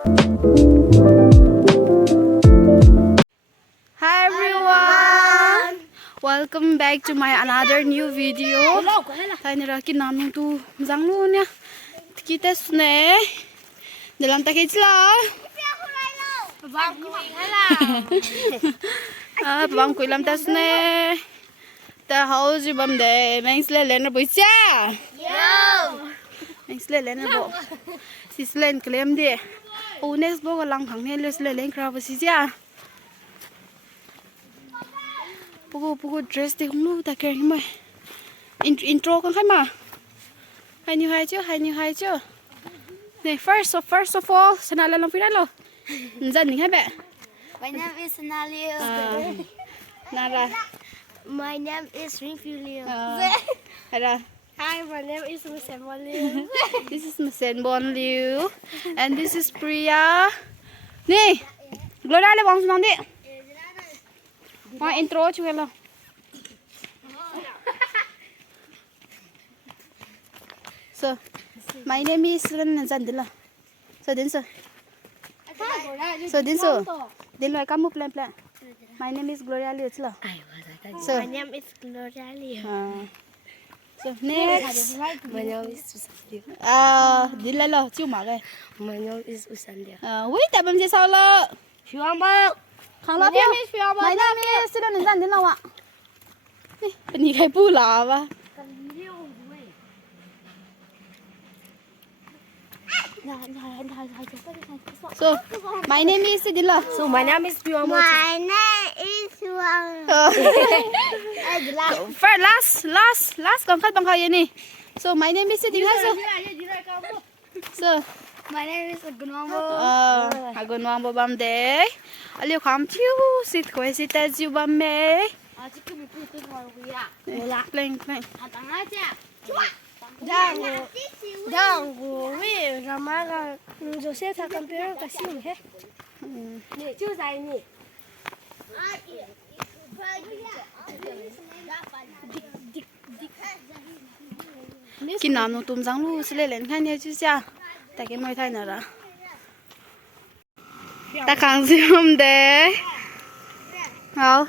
Hi everyone! Welcome back to my another new video. Tay nira ki nam nung tu mzang lu nya. Kita sune. Dalam tak kecil. Babang kui lam tas ne. Ta hau ji bam de. Mang sle len na boi cha. Mang sle len na bo. Si slen klem de. O next bo lang thang ne le sle len kra ba si cha. Pugu dress thì không lưu ta kêu nhưng mà intro con khách mà hay như hay chưa này first of all Sanaliu làm phi đấy lo dần những hai bạn. My name is Sanaliu. Nara. My name is Ringphiuliu. Hi, my name is Masenbonliu. This is Masenbonliu and this is Priya. Nè, Glorialiu bóng xuống đi. Hoa intro chú hello. So, my name is Sanaliu. So đến so. So đến so. Đến loại cam mục plan. My name is Glorialiu chlo. So my name is Glorialiu. So next. My name is wisanliu. Đến lại lo chú mà cái. My name is wisanliu. Wait, tại bấm gì sao lo? Phiuwangbou. Khang lo Phiuwangbou. My name is Sanaliu đến đâu ạ? Bên này cái bu là ba. So, my name is Dilla. So my name is Phiuwangbou. My name is Phiuwangbou. First, last, con khách bằng khai này. So my name is Dilla. So, My name is Agunwangbou. Agunwangbou bam de. Aliu khám chiu, sit khỏe sit ta chiu bam me. Lên. Đang vì làm mà rồi sẽ thằng con bé cái gì hết. Nè chưa dài nè. Khi nào nó tụm răng lu sẽ lên khai nhau chứ cha. Tại cái môi thay nào đó. Ta kháng gì không đấy. Hảo.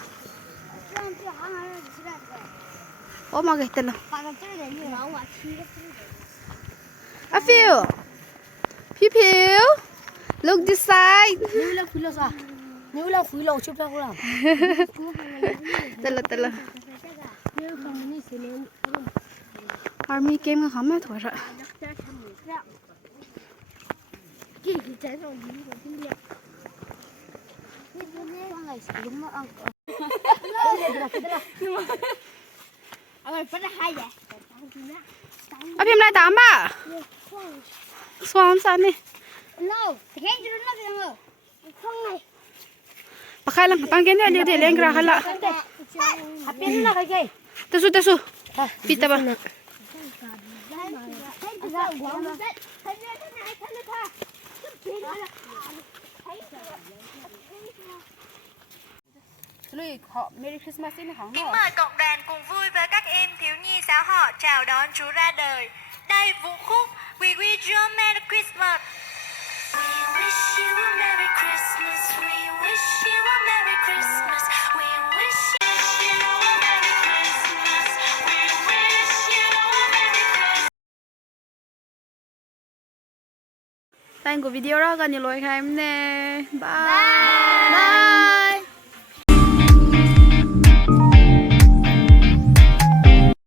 Ô mà cái tên nào. Phiu. Phiu. Look this side. Nếu là phủi lầu chụp ra không làm. Tên là. Army game không mấy tuổi rồi. Phim lại tám à? Xoan san đi. Bà khai lăng tăng kiến đi để lên ra khai lạ. Tao su. Pita ba. Merry Christmas xin hóng Kính mời cộng đoàn cùng vui với các em thiếu nhi giáo họ chào đón Chúa ra đời. Đây vũ khúc We wish you a Merry Christmas. We wish you a Merry Christmas. We wish you a Merry Christmas. We wish you a Merry Christmas. We wish you a Merry Christmas. Tên của video đó gần như lỗi khai em nè. Bye.